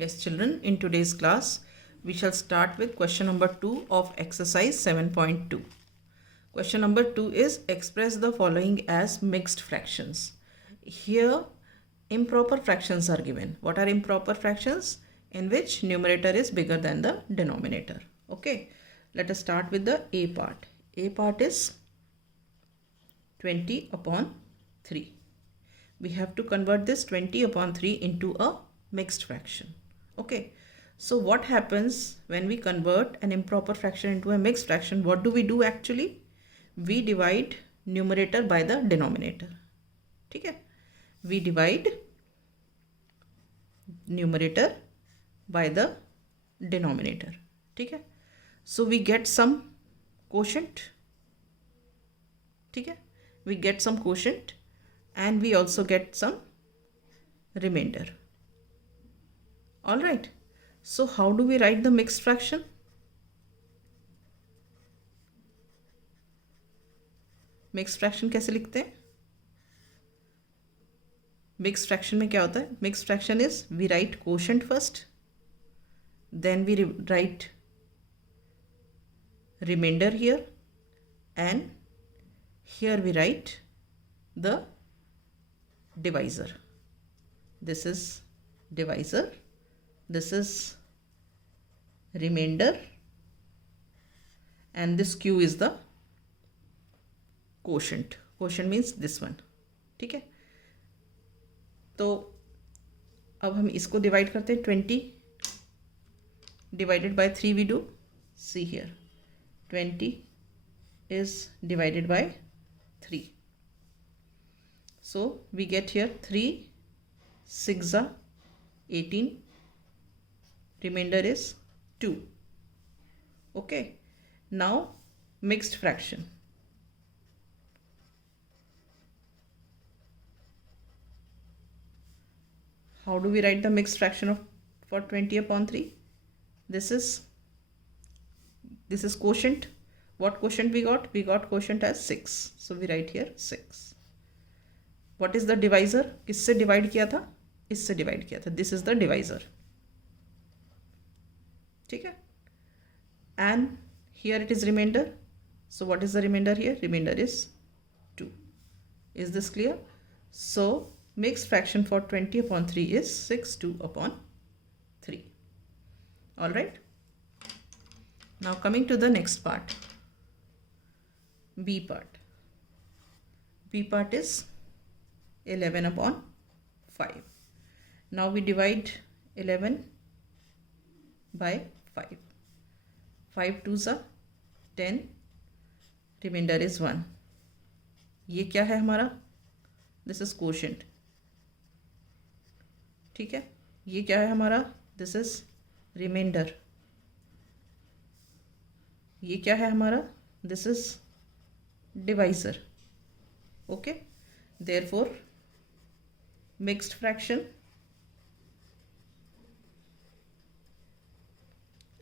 Yes, children, in today's class, we shall start with question number 2 of exercise 7.2. Question number 2 is express the following as mixed fractions. Here, improper fractions are given. What are improper fractions? In which numerator is bigger than the denominator. Okay, let us start with the A part. A part is 20 upon 3. We have to convert this 20 upon 3 into a mixed fraction. Okay, so what happens when we convert an improper fraction into a mixed fraction? What do we do actually? We divide numerator by the denominator. ठीक है, we divide numerator by the denominator. ठीक है, so we get some quotient. ठीक है, we get some quotient and we also get some remainder. All right, so how do we write the mixed fraction? Mix fraction कैसे लिखते हैं? Mix fraction में क्या होता है? Mix fraction is we write quotient first, then we write remainder here and here we write the divisor. This is divisor, this is remainder and this q is the quotient. Quotient means this one. ठीक है, तो अब हम इसको divide करते हैं. 20 divided by 3 we do. See here, 20 is divided by 3. So we get here 3 6 are 18. Remainder is 2. Okay, now mixed fraction. How do we write the mixed fraction of for 20 upon 3? This is quotient. What quotient we got? We got quotient as 6. So we write here 6. What is the divisor? किससे divide किया था? इससे divide किया था. This is the divisor. ठीक है, and here it is remainder. So what is the remainder here? Remainder is 2. Is this clear? So mixed fraction for 20 upon 3 is 6 2 upon 3. All right, now coming to the next part, B part. B part is 11 upon 5. Now we divide 11 by 5. 5 2s are 10. Remainder is 1. ये क्या है हमारा? This is quotient. ठीक है, ये क्या है हमारा? This is remainder. ये क्या है हमारा? This is divisor. Okay, therefore mixed fraction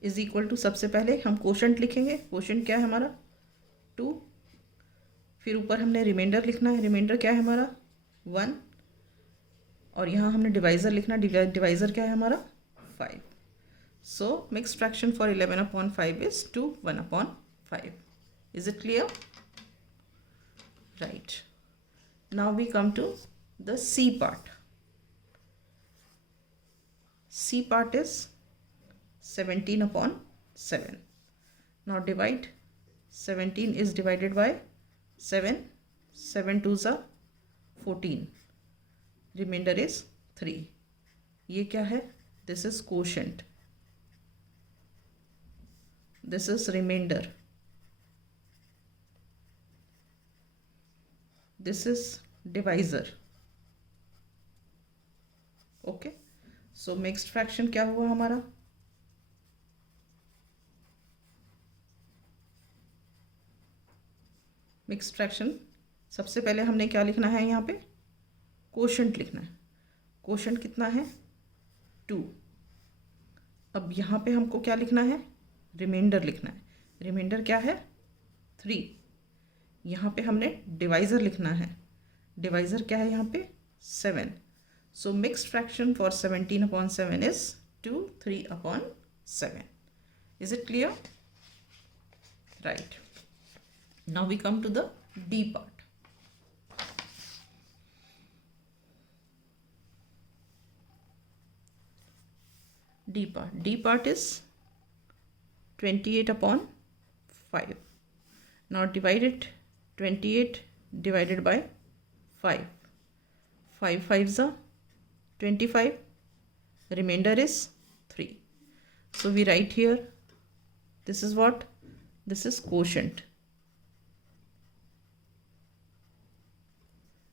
is equal to, सबसे पहले हम कोशेंट लिखेंगे. कोशेंट क्या है हमारा? 2. फिर ऊपर हमने रिमाइंडर लिखना है. रिमाइंडर क्या है हमारा? 1. और यहाँ हमने डिवाइज़र लिखना. डिवाइज़र क्या है हमारा? 5. So mix fraction for 11 upon 5 is 2 1 upon 5. Is it clear? Right, now we come to the C part. C part is 17 upon 7. Now divide. 17 is divided by 7. 7 2s are 14. Remainder is 3. ये क्या है? This is quotient. This is remainder. This is divisor. Okay, so mixed fraction क्या हुआ हमारा? Mixed fraction सबसे पहले हमने क्या लिखना है? यहाँ पे कोशेंट लिखना है. कोशेंट कितना है? 2. अब यहाँ पे हमको क्या लिखना है? रिमाइंडर लिखना है. रिमाइंडर क्या है? 3. यहाँ पे हमने डिवाइज़र लिखना है. डिवाइज़र क्या है यहाँ पे? 7. So mixed fraction for 17 upon 7 is to 3 upon 7. Is it clear? Right. Now we come to the D part. D part is 28 upon 5. Now divide it. 28 divided by 5. 5 5s are 25. Remainder is 3. So we write here, this is what? This is quotient.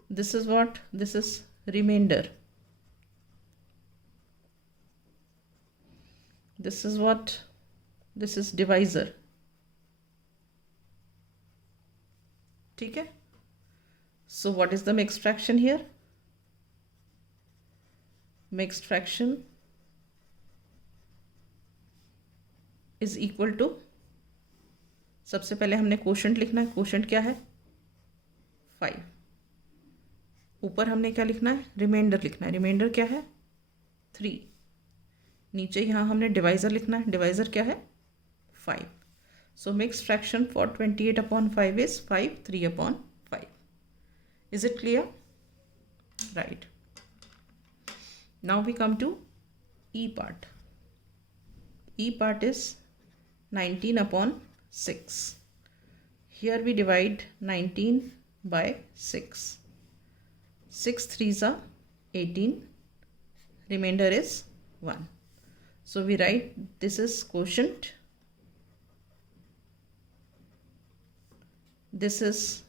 This is what? This is remainder. This is what? This is divisor. ठीक है? So what is the mixed fraction here? Mixed fraction is equal to, सबसे पहले हमने quotient लिखना है. quotient क्या है? 5. ऊपर हमने क्या लिखना है? रिमाइंडर लिखना है. रिमाइंडर क्या है? 3. नीचे यहाँ हमने डिवाइज़र लिखना है. डिवाइज़र क्या है? 5. So mixed fraction for 28 upon 5 is 5 3 upon 5. Is it clear? Right. Now we come to E part. E part is 19 upon 6. Here we divide 19 by 6. 6 3s are 18. Remainder is 1. So we write this is quotient. This is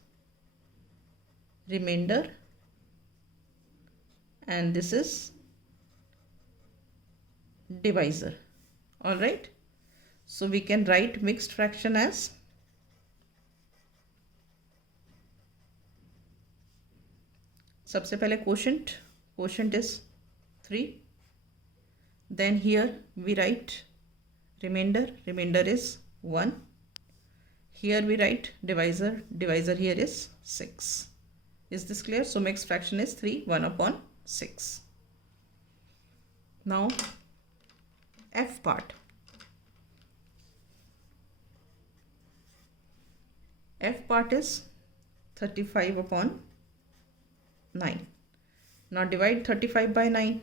remainder. And this is divisor. All right. So we can write mixed fraction as सबसे पहले quotient. Quotient is 3. Then here we write remainder. Remainder is 1. Here we write divisor. Divisor here is 6. Is this clear? So mixed fraction is 3 1 upon 6. Now F part. F part is 35 upon 9. Now divide 35 by 9.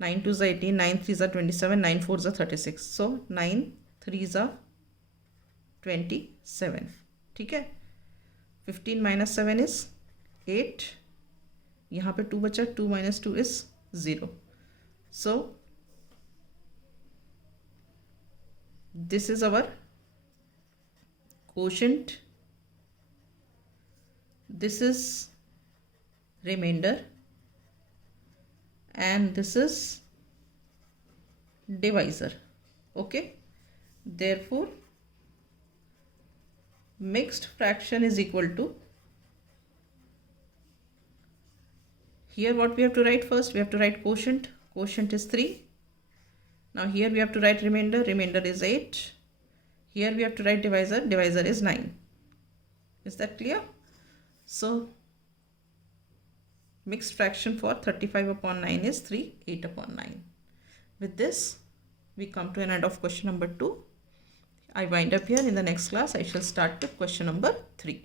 9 2s are 18, 9 3s are 27, 9 4s are 36. So 9 3s are 27. ठीक है? 15 minus 7 is 8. यहाँ पे 2 बचा. 2 minus 2 is 0. So this is our quotient. This is remainder. And this is divisor. Okay. Therefore mixed fraction is equal to, here what we have to write first? We have to write quotient. Quotient is 3. Now here we have to write remainder. Remainder is 8. Here we have to write divisor. Divisor is 9. Is that clear? So mixed fraction for 35 upon 9 is 3 8 upon 9. With this we come to an end of question number 2. I wind up here. In the next class I shall start with question number 3.